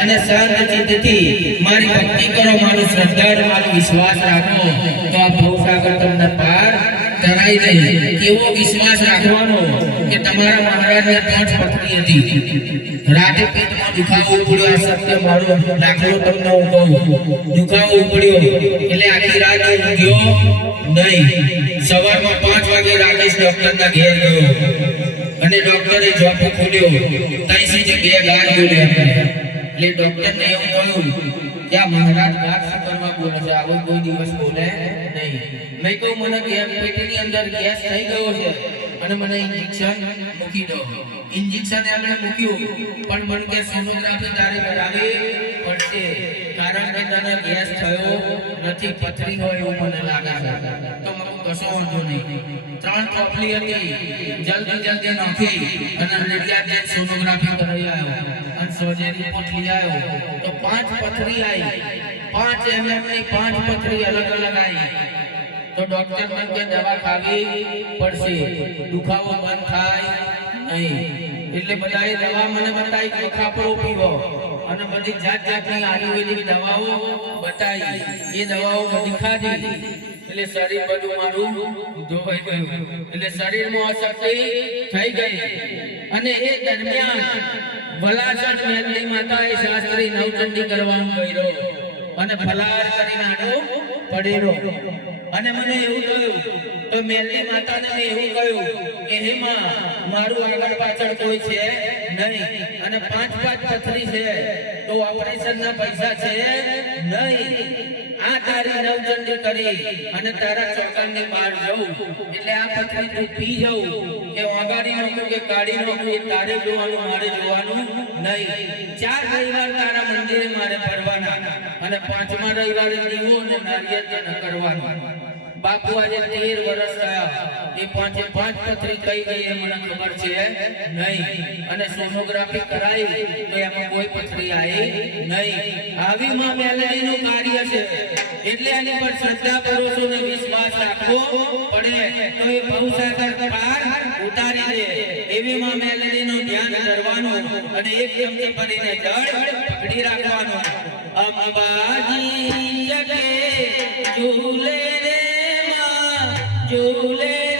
અને શાંત ચિત્તથી મારી ભક્તિ કરો, મારું શ્રદ્ધા મારો વિશ્વાસ રાખો. તો આ ભવસાગર તમને પાર કરાઈ નહીં એવો વિશ્વાસ રાખવાનો કે તમારા મહારાજને પાંચ પત્ની હતી. રાતે પેટમાં દુખાવો ઉપડ્યો, આ સત્ય મારો દાખલો તમને હું કહું. દુખાવો ઉપડ્યો, એટલે આખી રાત ઊંઘ્યો નહીં. સવારમાં પાંચ વાગે રાકેશ ડોક્ટરના ઘેર ગયો. અને ડોક્ટરે જોબ ખોલ્યો. તઈ સીધે બે ગાર બોલે એટલે ડોક્ટરને એવું કહ્યું કે આ મહારાજ ગાર શું કરવા બોલે છે આવો કોઈ દિવસ બોલે નહીં મેં કહું મને ગેસ પેટની અંદર ગેસ થઈ ગયો છે અને મને ઇન્જેક્શન મૂકી દો. ઇન્જેક્શન એમણે મૂક્યું, પણ મને કે સોનોગ્રાફી તારે કરાવી પડશે, કારણ કે તને ગેસ થયો નથી, પથરી હોય એવું મને લાગે છે. તો મને કશો વાંધો નહીં. ત્રણ પોટલી હતી, જલ્દી જલ્દી નાખી અને નડિયાદ જઈને સોનોગ્રાફી કરાવી આવ્યો અને સોજેની પોટલી આવ્યો તો પાંચ પથરી આવી પાંચ એમએમની પાંચ પથરી અલગ અલગ આવી તો ડોક્ટર મને કે દવા ખાવી પડશે દુખાવો બંધ થાય નહીં એટલે બધાએ દવા મને બતાવી કે ખાપરો પીવો અને બધી જાત જાતની આયુર્વેદિક દવાઓ બતાવી એ દવાઓ બધી ખાધી એટલે શરીર બધું મારું ધોવાઈ ગયું. એટલે શરીરમાં અશક્તિ થઈ ગઈ. અને એ દરમિયાન વલાસર મેલની માતાએ શાસ્ત્રી નવચંડી કરવાનું કર્યો. અને ફલાર કરીને આડો પડેલો. અને મને એવું કહ્યું તો મેલની માતાને એવું કહ્યું કે હેમાં મારું આગળ પાછળ કોઈ છે નહીં. અને પાંચ પાંચ પથરી છે. તો ઓપરેશન ના પૈસા છે નહીં. કરી અને તારા ચોકાની બહાર જવું એટલે આ પથરી તું પી જવું કે વગાડી નાખું કે કાઢી નાખું તારે જોવાનું, મારે જોવાનું નહીં. ચાર રવિવાર તારા મંદિરે મારે ફરવાના. અને પાંચમા રવિવારે દીવો અને નારિયેળ કરવાનું. બાપુ આજે તેર વર્ષ થયા. એ પાંચે પાંચ પથરી કઈ ગઈ એ મને ખબર છે? નહીં. અને સોનોગ્રાફી કરાવી તો એમાં કોઈ પથરી આવી નહીં. આવી માં મેલડીનું કાર્ય છે. એટલે એની પર શ્રદ્ધા, ભરોસો ને વિશ્વાસ રાખવો પડે. તો એ ભવસાગર પાર ઉતારી દે. એવી માં મેલડીનું ધ્યાન ધરવાનું અને એક ચમચી ભરીને જળ પકડી રાખવાનું. અંબાજી જગે, ઝૂલે झूले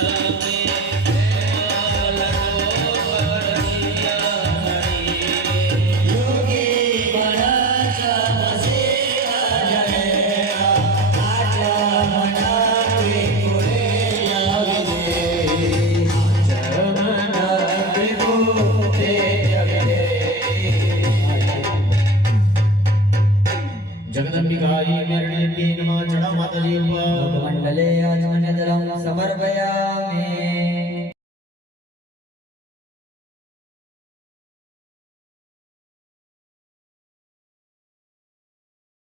Yeah. Aleluia.